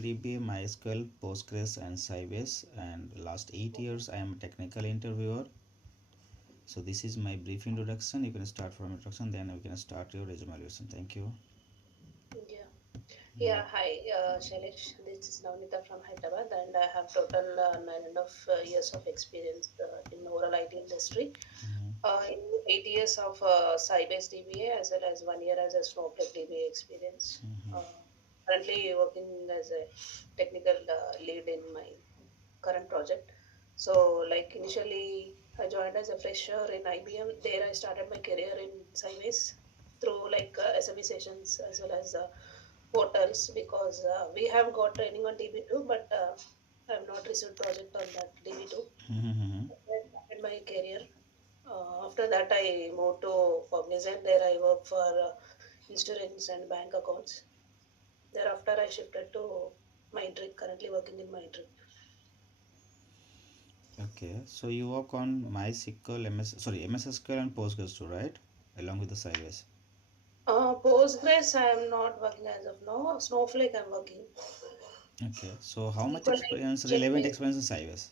DB, MySQL, Postgres, and Sybase. And last 8 years, I am a technical interviewer. So this is my brief introduction. You can start from introduction, then we can start your resume evaluation. Thank you. Yeah. Yeah. Hi, Shailesh. This is Navnita from Hyderabad, and I have total 9.5 years of experience in oral IT industry. In 8 years of Sybase DBA as well as 1 year as a Snowflake DBA experience. Currently working as a technical lead in my current project. So, like initially, I joined as a fresher in IBM. There, I started my career in Sybase through like SME sessions as well as portals because we have got training on DB2, but I have not received project on that DB2. Mm-hmm. I started my career. After that, I moved to Cognizant. There, I work for insurance and bank accounts. Thereafter, I shifted to Mindtree. Currently working in Mindtree. Okay, so you work on MySQL, MS SQL, and Postgres too, right? Along with the Sybase. Postgres, I am not working as of now. Snowflake, I'm working. Okay, so how much SQL, experience, check relevant me. experience in Sybase?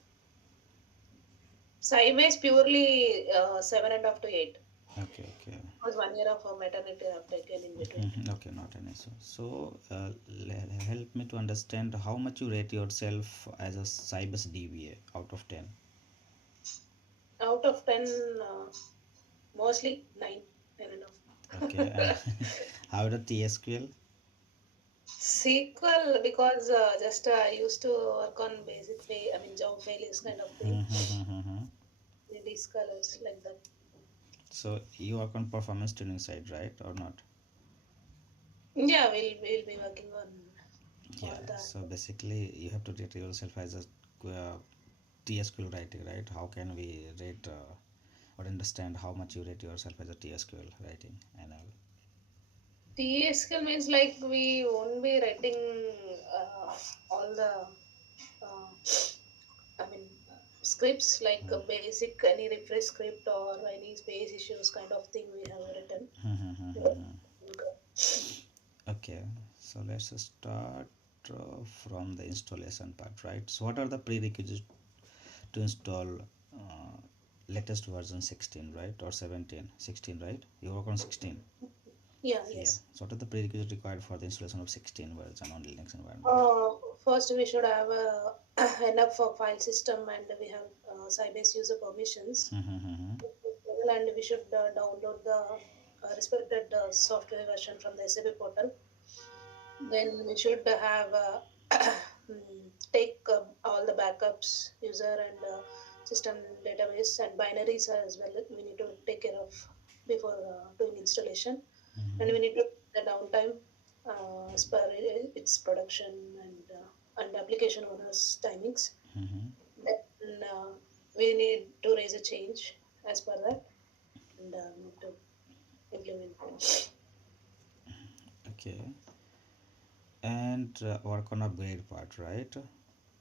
Sybase purely 7.5 to 8. Okay, okay. Because 1 year of maternity I have taken in between. Okay, not an issue. So, help me to understand how much you rate yourself as a Sybase DBA out of 10. Out of 10, mostly 9, 9.5. Okay, and how about TSQL? SQL, because just I used to work on basic fail, I mean job failures kind of thing. These colors like that. So, you work on performance tuning side, right, or not? Yeah, we'll be working on Yeah, all that. so basically, you have to rate yourself as a TSQL writing, right? How can we rate or understand how much you rate yourself as a TSQL writing and all? TSQL means like we won't be writing all the uh, I mean scripts like a basic any refresh script or any space issues kind of thing we have written. Okay, so let's start from the installation part, right? So, what are the prerequisites to install latest version 16, right? Or 17? 16, right? You work on 16. Yeah, Yeah. yes. So, what are the prerequisites required for the installation of 16 version on Linux environment? Uh, First, we should have enough for file system, and we have Sybase user permissions. And we should download the respected software version from the SAP portal. Then we should have take all the backups, user and system database and binaries as well. We need to take care of before doing installation, and we need to the downtime as per its production and application owners timings. Then we need to raise a change as per that and need to implement it. Okay. And work on upgrade part, right?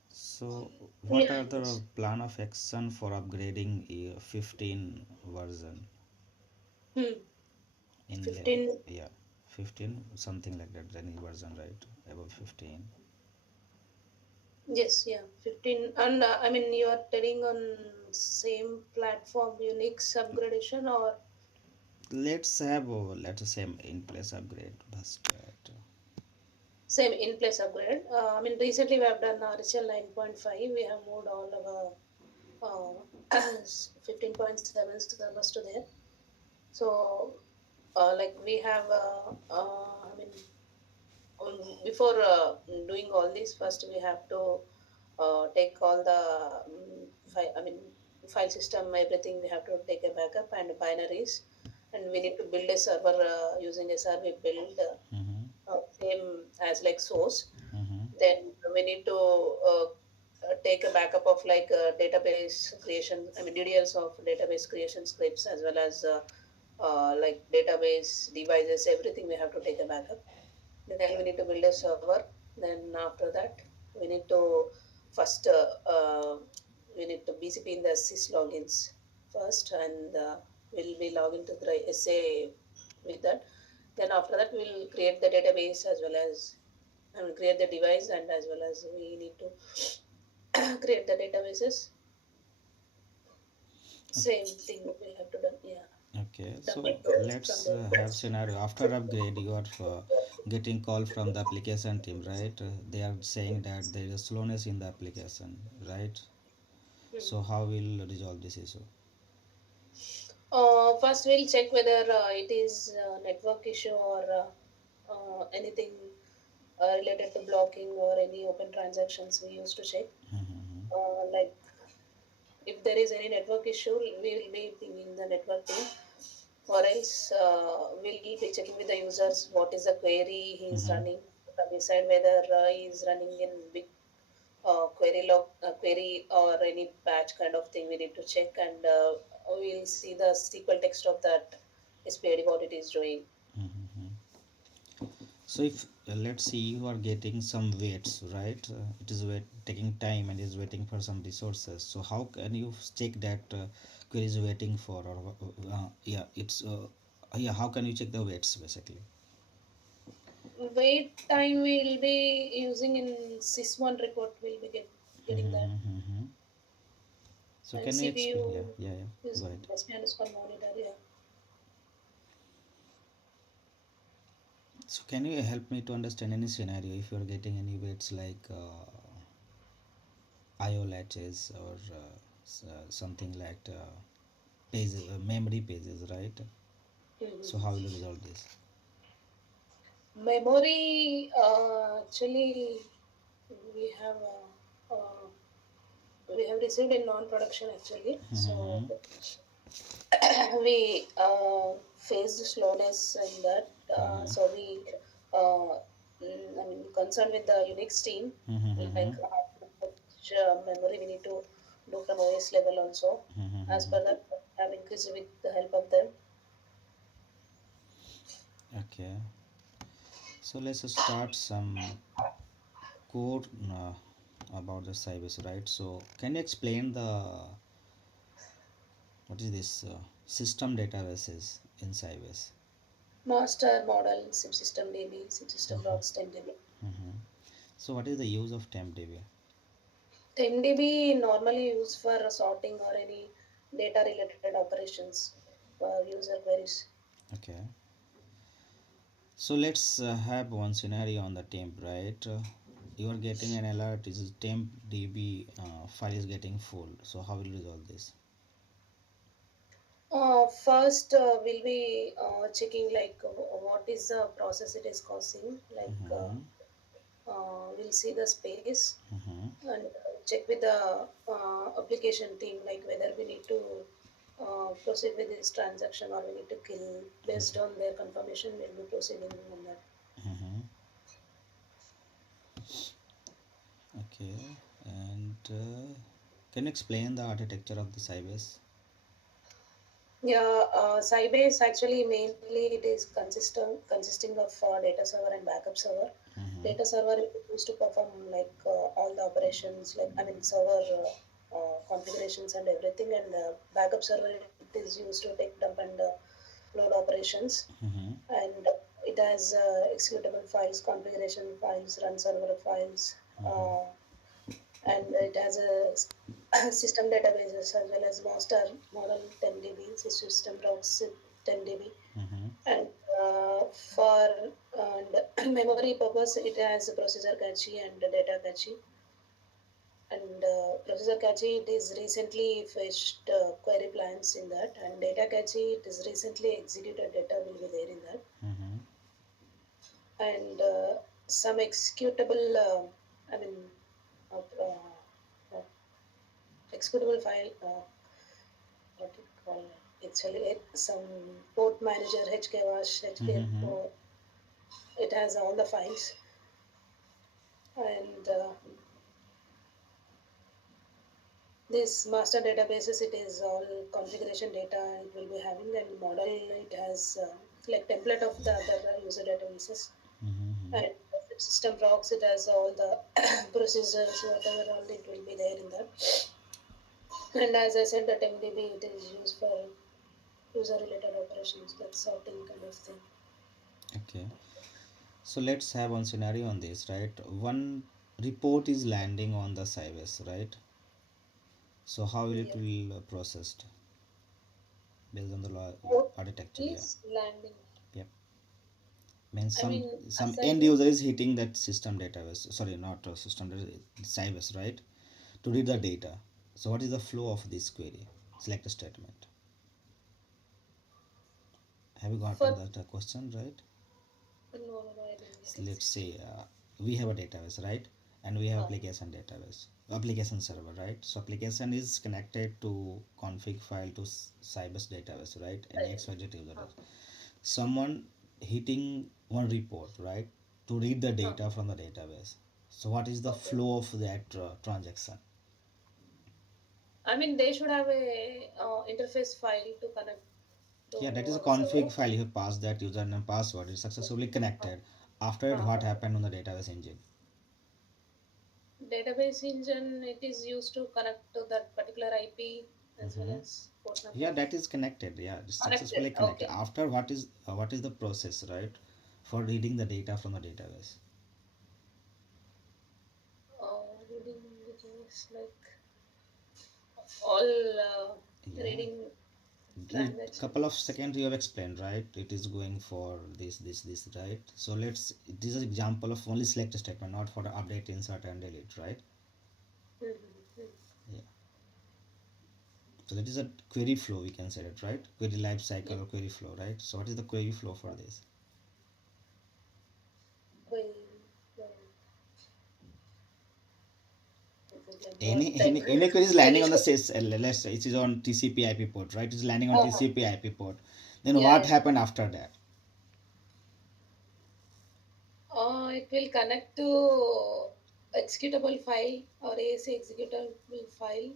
So, what Yeah, are the yes. plan of action for upgrading a 15 version Hmm. in 15. yeah, 15 something like that, any version, right? Above 15. Yes, yeah, 15. And I mean, you are telling on same platform Unix upgradation or Let's have let's say in place upgrade, but same in place upgrade? I mean, recently we have done RHL 9.5. We have moved all our 15.7 servers to there. So, like we have, I mean, before doing all this, first we have to take all the I mean, file system, everything we have to take a backup and binaries, and we need to build a server using a server build same as like source. Then we need to take a backup of like database creation, I mean DDLs of database creation scripts as well as like database devices, everything we have to take a backup. Then we need to build a server. Then after that, we need to first we need to BCP in the sys logins first, and we'll be logging to the SA with that. Then after that, we'll create the database as well as I mean, create the device, and as well as we need to create the databases. Same thing we have to done. Yeah, Okay, done so from let's there. have scenario after upgrade you are getting call from the application team, right? They are saying that there is slowness in the application, right? So Hmm. how will resolve this issue? First, we'll check whether it is a network issue or anything related to blocking or any open transactions we used to check. Mm-hmm. Like if there is any network issue, we will be pinging the network team, or else we'll be checking with the users what is the query he is Mm-hmm. running. Decide whether he is running in big query log query or any batch kind of thing we need to check, and we'll see the SQL text of that SPID what it is doing. Mm-hmm. So if let's see you are getting some waits, right? It is taking time and is waiting for some resources. So how can you check that query is waiting for, or yeah, it's yeah. How can you check the waits basically? Wait time we'll be using in sys1 report, we'll be getting that, Mm-hmm. So and can you explain? Yeah, CPU yeah, yeah. is Go ahead. SP underscore monitor. Yeah. So can you help me to understand any scenario if you are getting any waits like IO latches or something like pages, memory pages, right? So how will you Mhm. resolve this? Memory, actually, we have we have received in non-production actually. So Mm-hmm. we faced slowness in that. Mm-hmm. So we, I mean, concerned with the Unix team, Mm-hmm. like how much memory we need to do from OS level also. As Mm-hmm. per that, have increased with the help of them. Okay. So let's start some code about the Sybase, right? So can you explain the what is this system databases in Sybase? Master model, subsystem DB, subsystem logs, 10 DB. Mm-hmm. So what is the use of TempDB? 10 DB normally used for sorting or any data related operations for user queries. Okay. So let's have one scenario on the temp, right? You are getting an alert, is temp DB file is getting full. So how will you resolve this? First, we'll be checking like what is the process it is causing. Like Mm-hmm. we'll see the space Mm-hmm. and check with the application team like whether we need to proceed with this transaction or we need to kill. Based on their confirmation, we'll be proceeding on that. Mm-hmm. Okay. And can you explain the architecture of the Sybase? Yeah, Sybase actually mainly it is consisting of data server and backup server. Mm-hmm. Data server is used to perform like all the operations, like I mean server configurations and everything, and backup server it is used to take dump and load operations, Mm-hmm. and it has executable files, configuration files, run server files, Mm-hmm. uh, and it has a system databases as well as master model 10 DB, system docs 10 DB, Mm-hmm. and for and memory purpose it has a processor cache and a data cache. And processor cache it is recently fetched query plans in that, and data cache it is recently executed data will be there in that, Mm-hmm. and some executable I mean uh, uh, executable file. What it call actually it some port manager hkwash hkm Mm-hmm. port, it has all the files, and this master databases it is all configuration data it will be having, and model it has like template of the other user databases, Mm-hmm. and system rocks it has all the procedures whatever all it will be there in that, and as I said that mdb it is used for user related operations like sorting kind of thing. Okay. So let's have one scenario on this, right? One report is landing on the Sybase, right? So how will it Yeah. will processed based on the law What architecture? Yeah. is landing? Yep. Means I mean, some end assigning. user is hitting that system database. Sorry, not system database, Sybase, right? To read the Okay. data. So what is the flow of this query? Select a statement. Have you gotten For that question right? no, no, no, I didn't get So let's it. say we have a database, right? And we have Ah, application database, application server, right? So application is connected to config file to Sybase database, right? Any right. XYZ user Ah, does. Someone hitting one report, right? To read the ah, data from the database. So what is the okay. flow of that transaction? I mean, they should have a interface file to connect to Yeah, that is a our server. config file. You pass that username password. It's successfully Ah, connected. After it, ah, what okay. happened on the database engine? Database engine, it is used to connect to that particular IP as well Mm-hmm. as port Yeah, number. that is connected. Yeah, it's Connected. successfully connected. Okay. After what is the process, right, for reading the data from the database? Reading it is like all Yeah, reading it transaction. couple of seconds you have explained, right? It is going for this, right? So let's, this is example of only select a statement, not for the update, insert and delete, right? Mm-hmm. Yeah. So that is a query flow, we can say that, right? Query life Yeah. cycle or query flow, right? So what is the query flow for this? Well, well, exactly. I'm any not any that any query is landing very on the sure. sys, let's say it is on TCP IP port, right? It's landing on Uh-huh. TCP IP port. Then Yeah, what yeah. happened after that? It will connect to executable file or ASE executable file.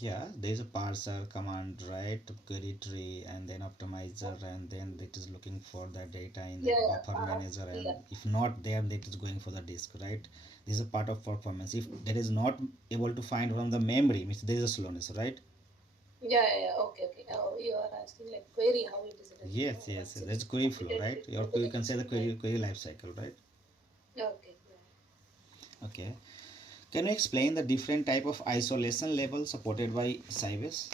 Yeah, there is a parser command, right? Query tree and then optimizer, and then it is looking for the data in Yeah, that yeah. buffer manager, Yeah, and if not there, that is going for the disk, right? This is a part of performance. If that is not able to find from the memory, means there is a slowness, right? yeah, yeah, yeah. Okay, okay. You are asking like query how it is done. Yes, Once yes, it that's is query flow, completed, it right? will go to You the can say next the line. query life cycle, right? Okay. Yeah. Okay. Can you explain the different type of isolation level supported by Sybase?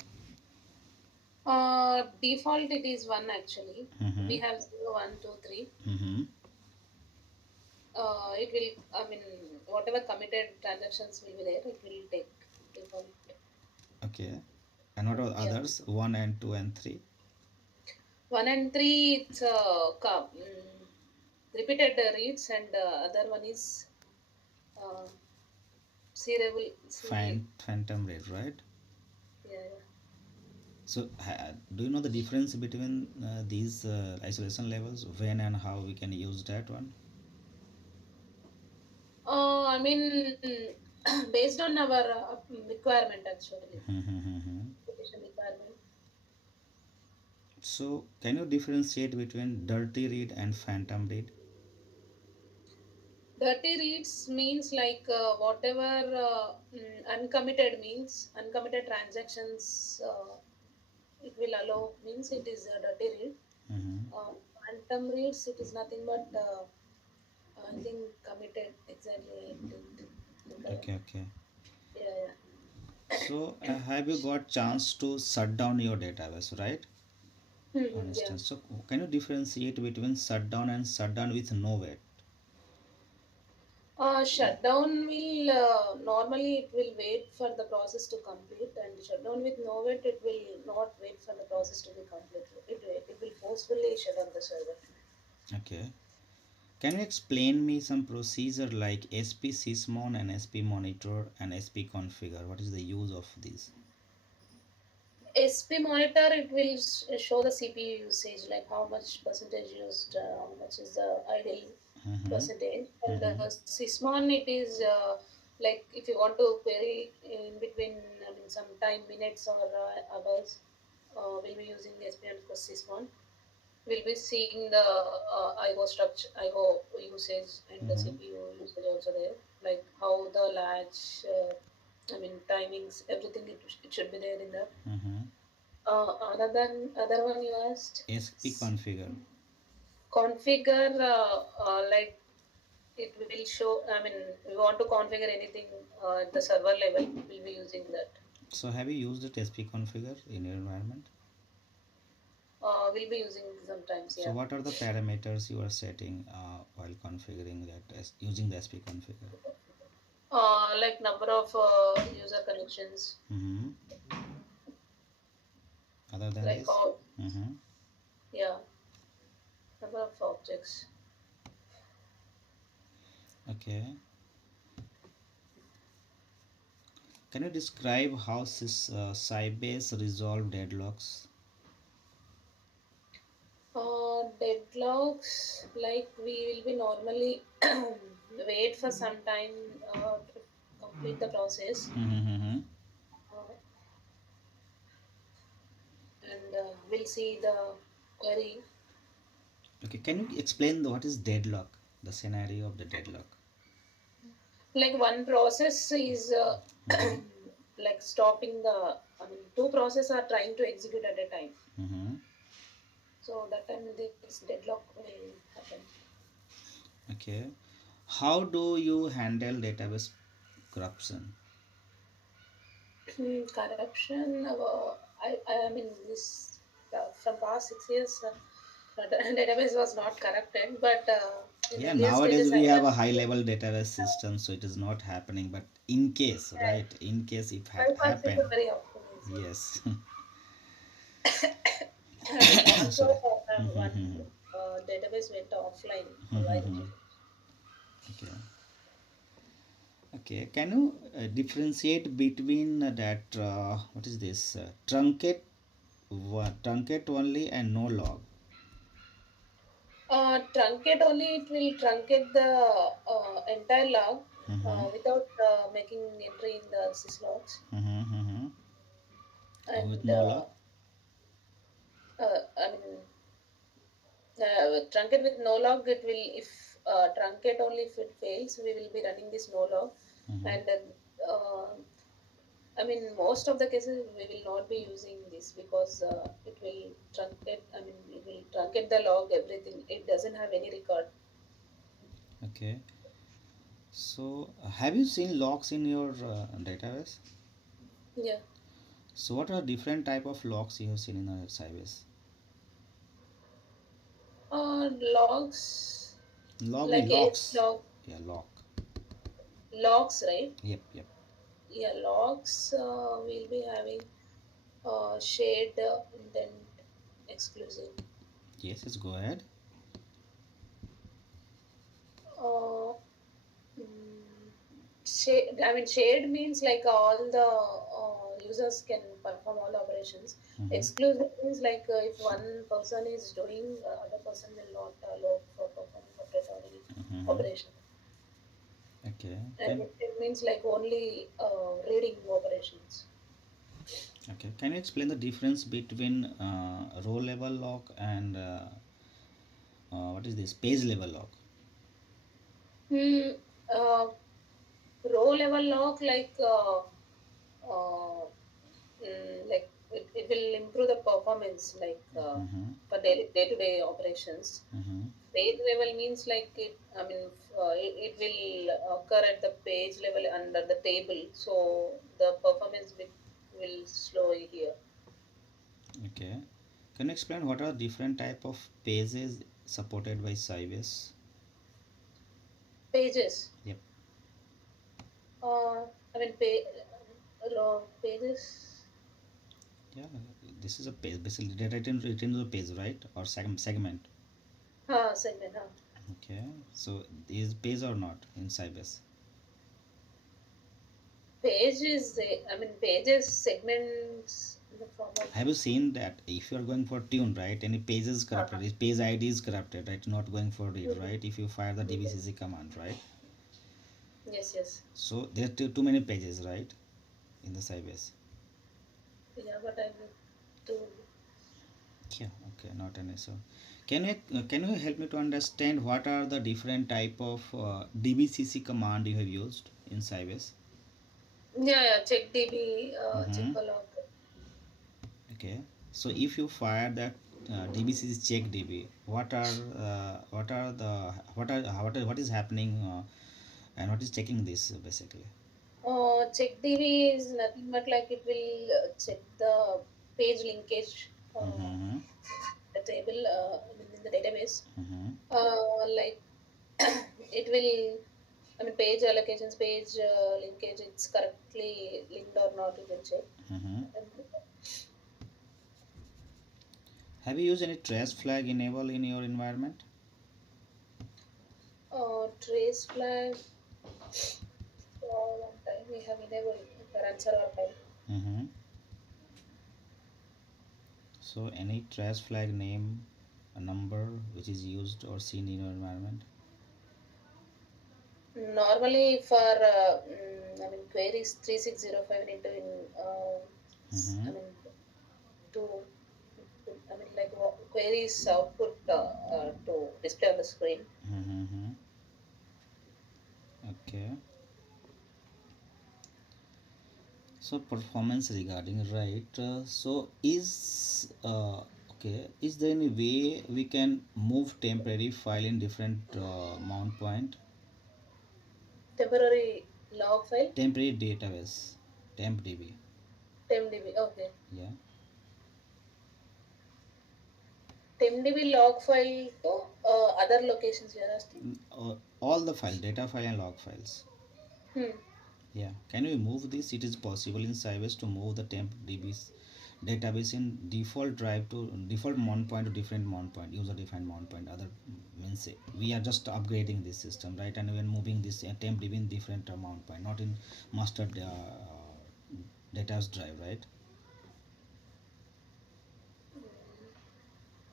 Default it is one actually. Mm-hmm. We have 0, 1, 2, 3. Mm-hmm. It will, I mean, whatever committed transactions will be there, it will take default. Okay. And what are Yeah. others? 1 and 2 and 3. 1 and 3, it's repeated reads, and other one is uh, seriable. See, Phantom rate, right? yeah, yeah. So, do you know the difference between these isolation levels? When and how we can use that one? I mean, based on our requirement actually, Mm-hmm. application requirement. So, can you differentiate between dirty read and phantom read? Dirty reads means like whatever uncommitted means uncommitted transactions it will allow means it is a dirty read. Mm-hmm. Phantom reads it is nothing but I think committed exactly. I didn't recollect. Okay. Yeah, So, have you got chance to shut down your database, right? yeah. On Yeah. instance, so can you differentiate between shutdown and shutdown with no wait? Shutdown will normally it will wait for the process to complete, and shutdown with no wait it will not wait for the process to be completed. It will forcefully shut down the server. Okay. Can you explain me some procedure like SP sysmon and SP monitor and SP configure? What is the use of these? SP monitor it will show the CPU usage, like how much percentage used, how much is the idle Mm-hmm. percentage, and Mm-hmm. Sysmon it is like if you want to query in between, I mean, some time minutes or hours, we'll be using SP underscore Sysmon. We'll be seeing the IO structure, IO usage, and the Mm-hmm. CPU usage also there, like how the latch, I mean timings, everything it should be there in that. Mm-hmm. Other one you asked. SP configure. Configure, like it will show. I mean, we want to configure anything at the server level. We'll be using that. So have you used the SP configure in your environment? We'll be using sometimes. So Yeah. what are the parameters you are setting while configuring that using the SP configure? Like number of user connections, Mm-hmm. Other than like this? all, Mm-hmm. yeah, number of objects. Okay. Can you describe how Sybase resolve deadlocks? Deadlocks, like we will be normally wait for some time to complete the process, Mm-hmm. uh, and we'll see the query. Okay, can you explain what is deadlock? The scenario of the deadlock. Like one process is Mm-hmm. like stopping the. I mean, two processes are trying to execute at a time. Mm-hmm. So that time this deadlock will happen. Okay. How do you handle database corruption? Corruption. I mean, this from past 6 years, the database was not corrupted, but in Yeah, earlier nowadays stages, we I have was a high level database system, so it is not happening. But in case, yeah, right? In case if had bypassing happened, very often is. yes. And also, Sorry. one Mm-hmm. database went offline a while Mm-hmm. ago. Okay. Okay. Can you differentiate between that? What is this? Truncate only and no log. Truncate only, it will truncate the entire log Mm-hmm. without making entry in the syslogs. Mm-hmm. Mm-hmm. With And no log. I mean, truncate with no log, it will, if truncate only if it fails, we will be running this no log. Mm-hmm. And I mean, most of the cases we will not be using this because it will truncate, I mean, it will truncate the log, everything. It doesn't have any record. Okay. So, have you seen logs in your database? Yeah. So, what are different type of logs you have seen in Sybase? Logs, Log like mean ASE logs. log, Yeah, log. logs, right? Yep, yep. Yeah, logs we'll be having shared intent exclusive. Yes, let's go ahead. Uh, I mean, shared means like all the users can perform all operations. Mm-hmm. Exclusive means like if one person is doing, other person will not allow for performing any Mm-hmm. operation. Okay. And it means like only reading operations. Can you explain the difference between row level log and what is this page level log? Hmm. Uh, Row level log like it will improve the performance like Mm-hmm. for daily day-to-day operations. Mm-hmm. Page level means like it, I mean, it will occur at the page level under the table, so the performance will slow here. Okay. Can you explain what are different type of pages supported by Sybase? Pages. Yep. I mean, pages. Yeah, this is a page, basically data written to the page, right? Or segment. Segment. Okay, so is page or not in Sybase? Pages. I mean, pages segments in the form of. Have you seen that if you are going for tune, right? Any page is Uh, corrupted. If page ID is corrupted, right? Not going for read, mhm, right? If you fire the mhm. DBCC command, right? Yes, yes. So there are too many pages, right? In the Sybase. Yeah, but I need to. Yeah. Okay, not an issue. Can you help me to understand what are the different type of DBCC command you have used in Sybase? Yeah, yeah. Check DB, check Mm-hmm. for log. Okay. So if you fire that DBC is check DB. What is happening, and what is checking this basically? Check DB is nothing but like it will check the page linkage Mm-hmm. the table in the database. Mm-hmm. Like it will, I mean, page allocations, page linkage, it's correctly linked or not, it will check. Mm-hmm. And, Have you used any trace flag enable in your environment? trace flag, one time we have enabled current server file. Mm-hmm. So any trace flag name, a number which is used or seen in your environment? Normally for I mean queries 3605 need to Mm-hmm. I mean to I mean like queries output to display on the screen. Mm-hmm. Okay. So performance regarding, right? So is okay. Is there any way we can move temporary file in different mount point? Temporary log file, Temporary database, temp DB. 10 db. Okay, Yeah. 10 db log file to other locations you are asking. All the file, data file and log files. Hmm. Yeah. Can we move this? It is possible in Sybase to move the temp DBs database in default drive to default mount point to different mount point, user defined mount point. Other means we are just upgrading this system, right? And we are moving this temp DB in different mount point, not in master data drive, right?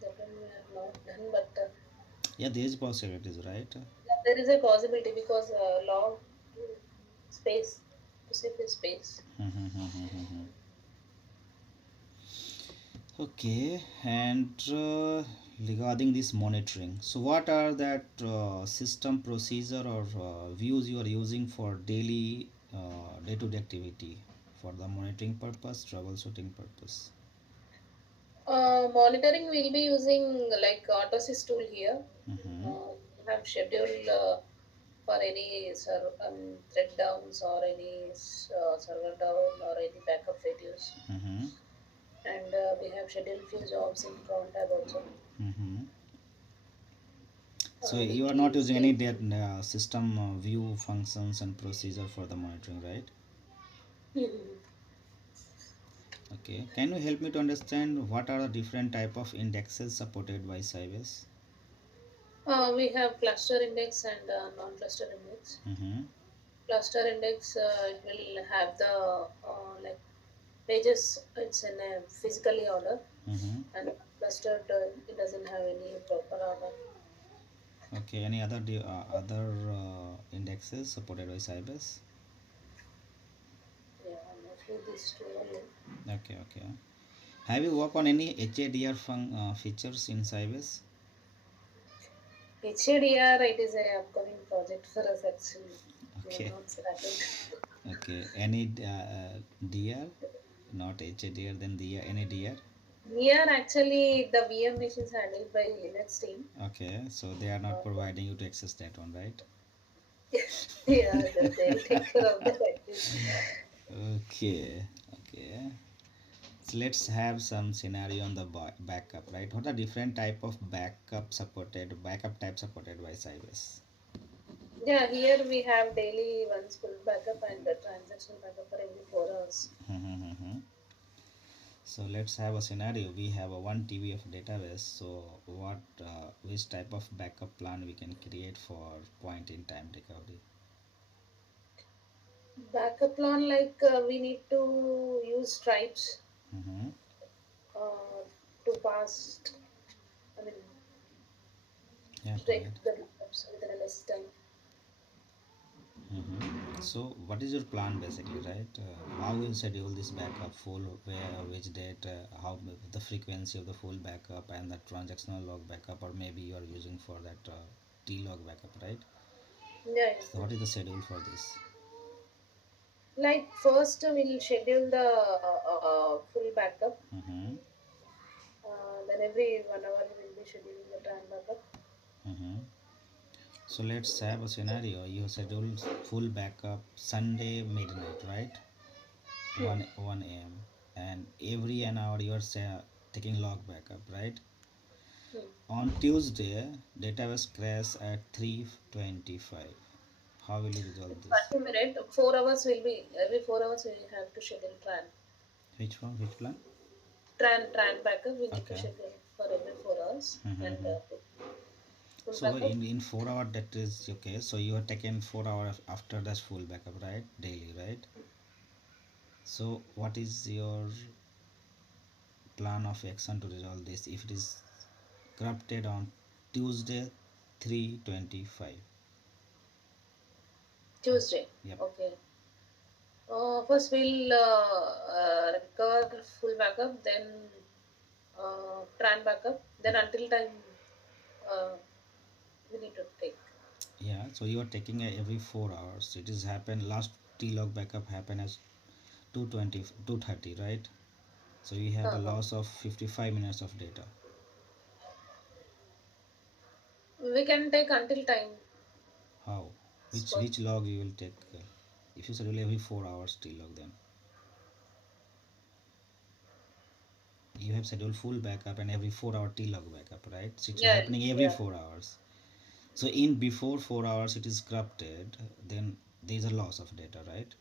That one we have not done, but Yeah, there is possibilities, right? there is a possibility because log space to save the space. Okay, and regarding this monitoring, so what are that system procedure or views you are using for daily day-to-day activity for the monitoring purpose, troubleshooting purpose? Monitoring we'll be using like Autosys tool here. Mm-hmm. We have scheduled for any thread downs or any server down or any backup failures. Mm-hmm. And we have scheduled few jobs in front tab also. Mm-hmm. So you are not Weekly using any stage. system view functions and procedure for the monitoring, right? Mhm. Okay. Can you help me to understand what are the different type of indexes supported by Sybase? We have cluster index and non-cluster index. Mm-hmm. Cluster index, it will have the like pages, it's in a physically order, Mm-hmm. and clustered, it doesn't have any proper order. Okay, any other other indexes supported by Sybase? Yeah, mostly these two only. Okay, okay. Have you worked on any HADR features in Sybase? HADR, it is a upcoming project for us actually. We have Okay, not started. okay. Any DR? Not HADR, then DR. Any DR? Here actually the VM machines handled by Linux team. Okay, so they are not Uh, providing you to access that one, right? yeah, they'll take care of that actually. Okay, okay. So let's have some scenario on the backup, right? What are different type of backup type supported by Sybase? Yeah, here we have daily once full backup and the transactional backup for every 4 hours. So let's have a scenario. We have a 1 TB of database. So what, which type of backup plan we can create for point in time recovery? Backup plan like we need to use stripes Mm-hmm. uh, to pass. I mean, Yeah, to go take ahead. the backups within a less time. So what is your plan basically, right? How will schedule this backup full, where, which date, how the frequency of the full backup and the transactional log backup, or maybe you are using for that T log backup, right? Yeah, So yeah. what is the schedule for this? Like first we'll schedule the full backup. Mm-hmm. Then every 1 hour we will be scheduling the tran backup. Mm-hmm. So let's have a scenario. You schedule full backup Sunday midnight, right? Hmm. 1 a.m. And every an hour you are taking log backup, right? Hmm. On Tuesday, database crash at 3:25. How will you resolve this? 30 minutes, 4 hours will be every 4 hours we have to schedule tran. Which one? Which plan? Tran backup we need to Okay. schedule for every 4 hours and Mm-hmm. full So backup. in 4 hour that is okay. So you have taken 4 hours after that full backup, right? Daily, right? So what is your plan of action to resolve this if it is corrupted on Tuesday 3:25? Tuesday. Yep. Okay. First we'll recover full backup, then tran backup, then until time uh, we need to take. Yeah. So you are taking every 4 hours. It is happened last T log backup happened as 2:20 2:30, right? So you have a Uh-huh. loss of 55 minutes of data. We can take until time How? spot. Which log you will take? If you schedule every 4 hours T log, then you have scheduled full backup and every 4 hour T log backup, right? So it's Yeah, happening every yeah. 4 hours. So in before 4 hours it is corrupted, then there is a loss of data, right?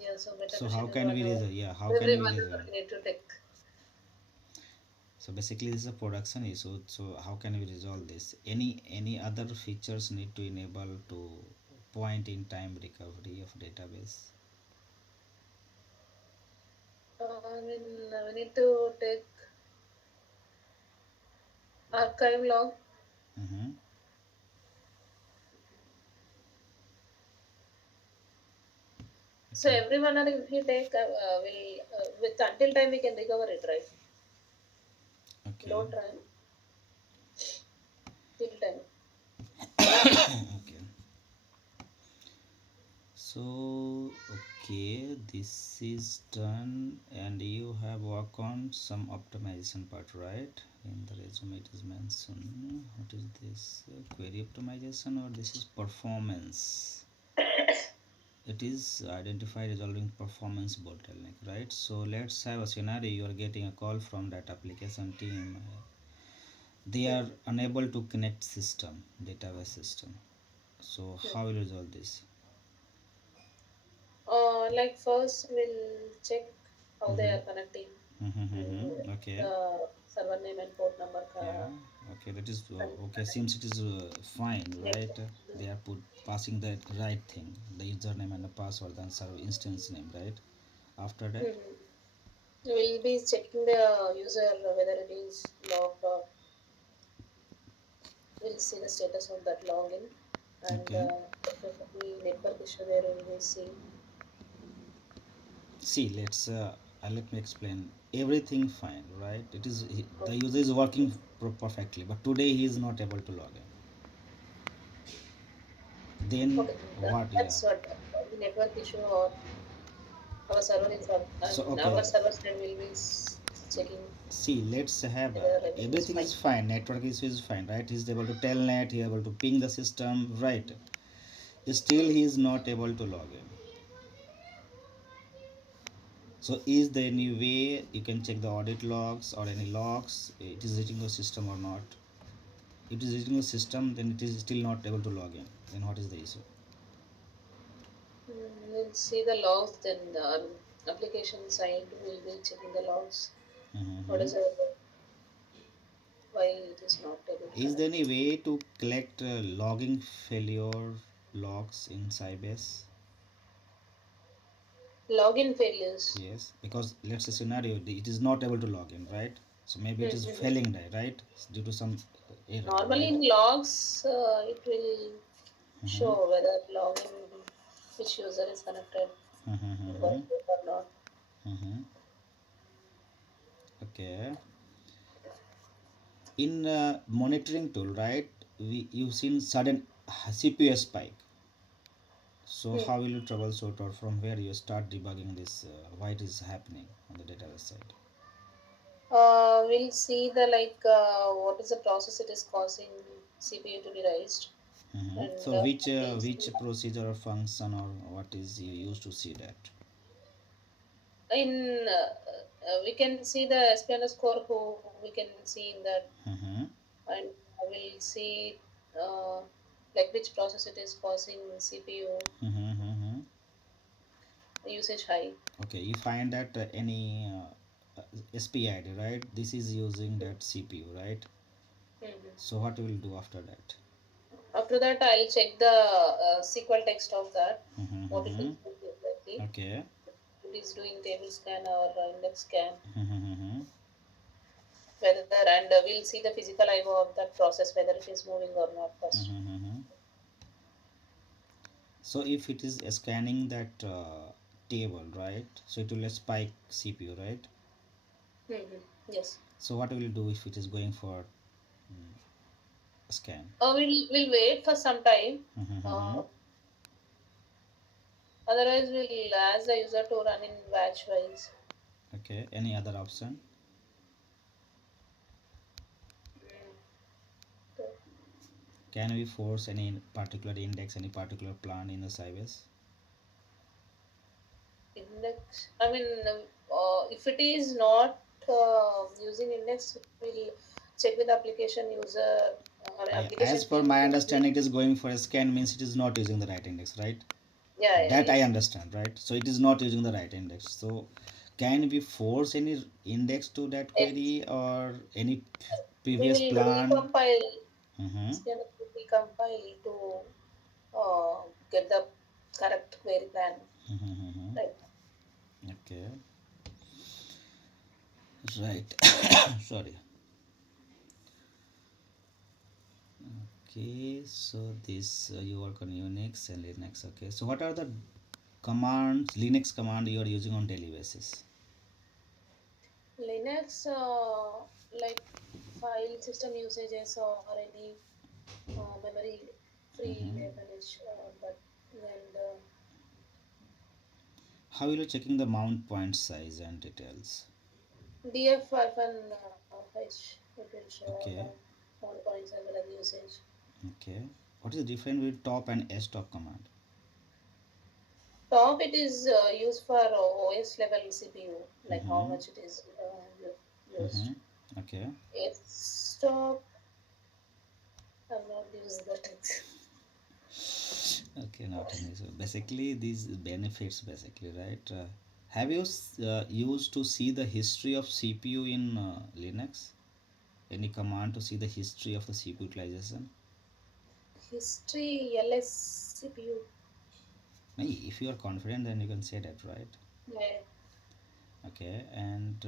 Yeah, so better So to how schedule can we 1 hour. resolve? Yeah, how can Every we 1 hour resolve? we need to take. So basically this is a production issue. So how can we resolve this? Any other features need to enable to point in time recovery of database? We need to take archive log. Mm-hmm. So Okay. every 1 hour if you take, will with until time we can recover it, right? Okay. Low time till time. Okay. So, okay, this is done, and you have worked on some optimization part, right? In the resume, it is mentioned. What is this? Query optimization, or this is performance? It is identify resolving performance bottleneck, right? So let's have a scenario. You are getting a call from that application team. They Hmm. are unable to connect system, database system. So Hmm. how will you resolve this? Like first we'll check how they Mm-hmm. are connecting and Mm-hmm. Okay. the server name and port number Yeah, okay, that is okay. connect. Seems it is fine, right? Network. They are passing the right thing, the username and the password, and server instance name, right? After that, Mm-hmm. We'll be checking the user whether it is logged or we'll see the status of that login and okay. if any network issue there will be see. See, let me explain. Everything fine, right? The Okay, user is working perfectly, but today he is not able to log in. Then okay, what? Yeah. that's what network issue or our server is up. I So mean, our okay, server side will be checking see, let's have whether everything is everything fine. is fine. Network issue is fine, right? He's able to telnet. He able to ping the system, right? Still he is not able to log in. So is there any way you can check the audit logs or any logs it is hitting the system or not? If it is hitting the system, then it is still not able to log in. Then what is the issue? We'll see the logs, then the application side will be checking the logs. What Mm-hmm. is it? Why it is not able to Is there connect? any way to collect logging failure logs in Sybase? Login failures. Yes, because let's say scenario it is not able to log in, right? So maybe it is Mm-hmm. failing there, right? Due to some error, Normally right? in logs, it will Mm-hmm. show whether login which user is connected Mm-hmm. working or not. Mm-hmm. Okay. In monitoring tool, right, you've seen sudden cpu spike. So Hmm. how will you troubleshoot, or from where you start debugging this, why it is happening on the database side? We'll see the what is the process it is causing CPU to be raised, and So we'll which see procedure or function or what is you used to see that? in we can see the SP underscore who we can see in that, Mm-hmm. and we'll see uh, like which process it is causing CPU Mm-hmm. Mm-hmm. usage high. Okay, you find that any SPID, right? This is using that CPU, right? Mhm. So what we will do after that? After that, I'll check the SQL text of that, Mm-hmm. what it Mm-hmm. is doing exactly. Okay. It is doing table scan or index scan, Mm-hmm. Mm-hmm. whether and we'll see the physical IO of that process, whether it is moving or not first. Mm-hmm. Mm-hmm. So if it is scanning that table, right? So it will spike CPU, right? Yes. So what will do if it is going for scan? We'll wait for some time. Mm-hmm. Mm-hmm. Uh, Otherwise, we'll ask the user to run in batch wise. Okay. Any other option? Mm. Can we force any particular index, any particular plan in the Sybase? Index. I mean, if it is not using index, we'll check with application user. I mean, As application per team my to see. understanding, it is going for a scan means it is not using the right index, right? Yeah, yeah, That I yes. understand, right? So it is not using the right index. So can we force any index to that It's, query or any we previous will plan? recompile. Mm-hmm. Scan will recompile to get the correct query plan. Mm-hmm. Right. Okay, right. Sorry. Okay, so this you work on Unix and Linux. Okay, so what are the commands, Linux command you are using on daily basis? Linux, like file system usages or any memory free Mm-hmm. manage, but and How are you checking the mount point size and details? df hyphen h, it will show Okay, the all points as well as usage. okay. What is the difference with top and stop command? Top it is used for OS level CPU, like how Mm-hmm. much it is used. Mm-hmm. Okay. If stop, I've not used that. Okay, not an issue. Basically, these benefits, basically, right? Have you used to see the history of CPU in Linux? Any command to see the history of the CPU utilization? History ls CPU. If you are confident, then you can say that, right? Yeah. Okay, and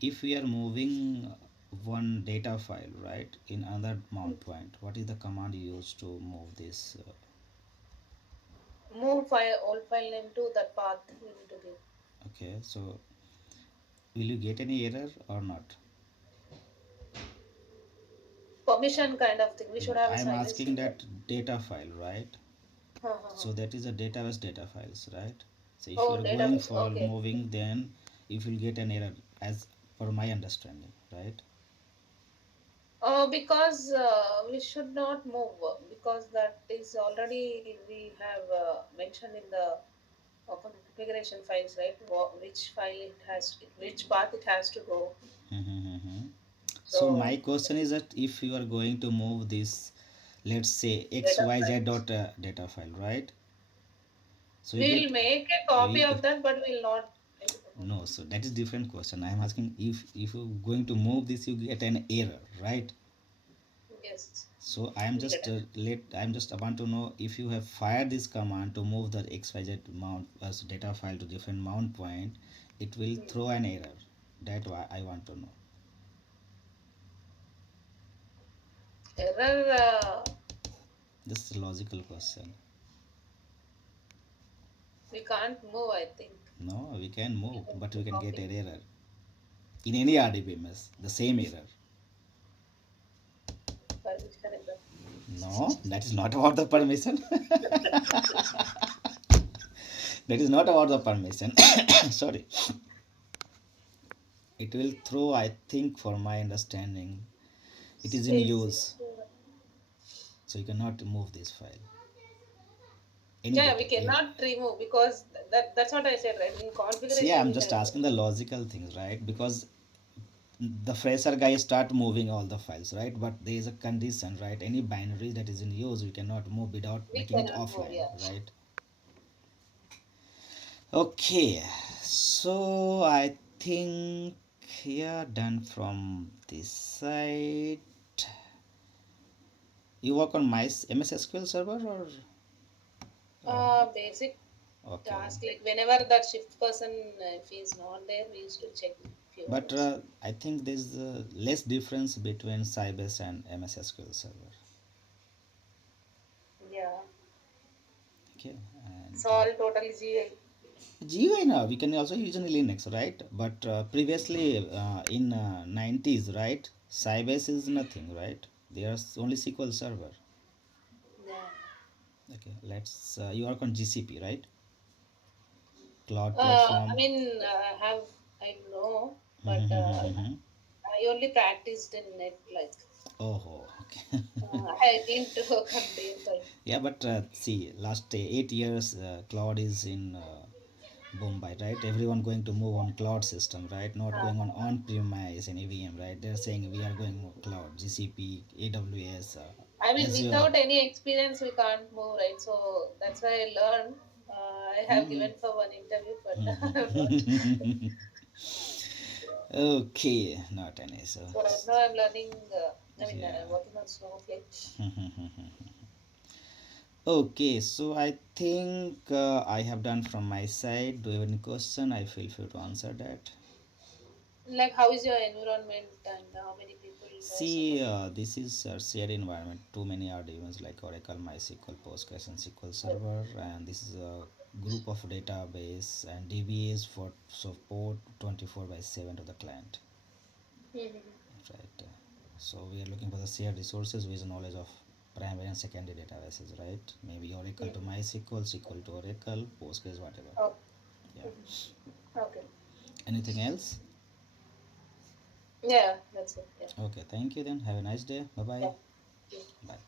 if we are moving one data file, right, in another mount point, what is the command you use to move this? Move file old file name to that path we need to give. Okay, so will you get any error or not? Permission kind of thing. We should No, have a I am Sybase asking default. that data file, right? So that is a database data files, right? So if you Oh, are going database. for Okay. moving, then if you will get an error, as per my understanding, right? Because we should not move because that is already we have mentioned in the configuration files, right? Which file it has, which path it has to go. Mm-hmm. So So my question is that if you are going to move this, let's say data xyz files. dot data file, right? So you We'll get make a copy we of that, but we'll not make it. no. So that is different question. I am asking if you're going to move this, you get an error, right? Yes, So I am we'll get just it. I'm just want to know if you have fired this command to move the xyz mount as data file to different mount point, it will Hmm. throw an error. That why I want to know. Error. This is a logical question. We can't move, I think. No, we can We move, can but we do can get copy. an error in any RDBMS. The same error. Permission is No, that is not about the permission. That is not about the permission. Sorry. It will throw, I think, for my understanding, it is in Same, same. use, so you cannot remove this file, any Yeah, data. we cannot remove because that's what I said, right? In See, yeah, configuration, I'm we just can. asking the logical things, right? Because the fresher guy start moving all the files, right? But there is a condition, right? Any binary that is in use, we cannot move without We making it cannot move. offline, Yeah. right? Okay, so I think, yeah, done from this side. You work on my MS SQL server, or Basic okay, task, like whenever that shift person, if he's not there, we used to check few but hours. I think there's less difference between Sybase and MS SQL server. Yeah, Okay, it's and all totally GI. GUI now we can also use in Linux, right? But previously in 90s, right? Sybase is nothing, right? There's only SQL Server. Yeah. Okay, let's. You work on GCP, right? Cloud I platform. mean, I know, but Mm-hmm. I only practiced in it, like Oh, okay. I didn't work on real time. Yeah, but see, last 8 years, cloud is in Bombay, right? Everyone going to move on cloud system, right? Not going on Uh, on-premise and EVM, right? They're saying we are going cloud, GCP, AWS, I mean, Azure. without any experience, we can't move, right? So that's why I learned. I have Mm-hmm. given for one interview, but I have not. Mm-hmm. Okay, not an issue. So right now I'm learning. Yeah. Working on Snowflake. Okay, so I think I have done from my side. Do you have any question? I feel free to answer that. Like, how is your environment and how many people are See, supporting? this is a shared environment. Too many RDBs like Oracle, MySQL, Postgres, and SQL Oh. Server, and this is a group of database and DBAs for support 24/7 to the client. Mhm. Right. So we are looking for the shared resources with knowledge of primary and secondary databases, right? Maybe Oracle to Mhm. MySQL, SQL to Oracle, Postgres, whatever. Oh. Yeah. Mhm. Okay. Anything else? Yeah, that's it. Yeah. Okay. Thank you then. Have a nice day. Bye bye. Yeah. Bye.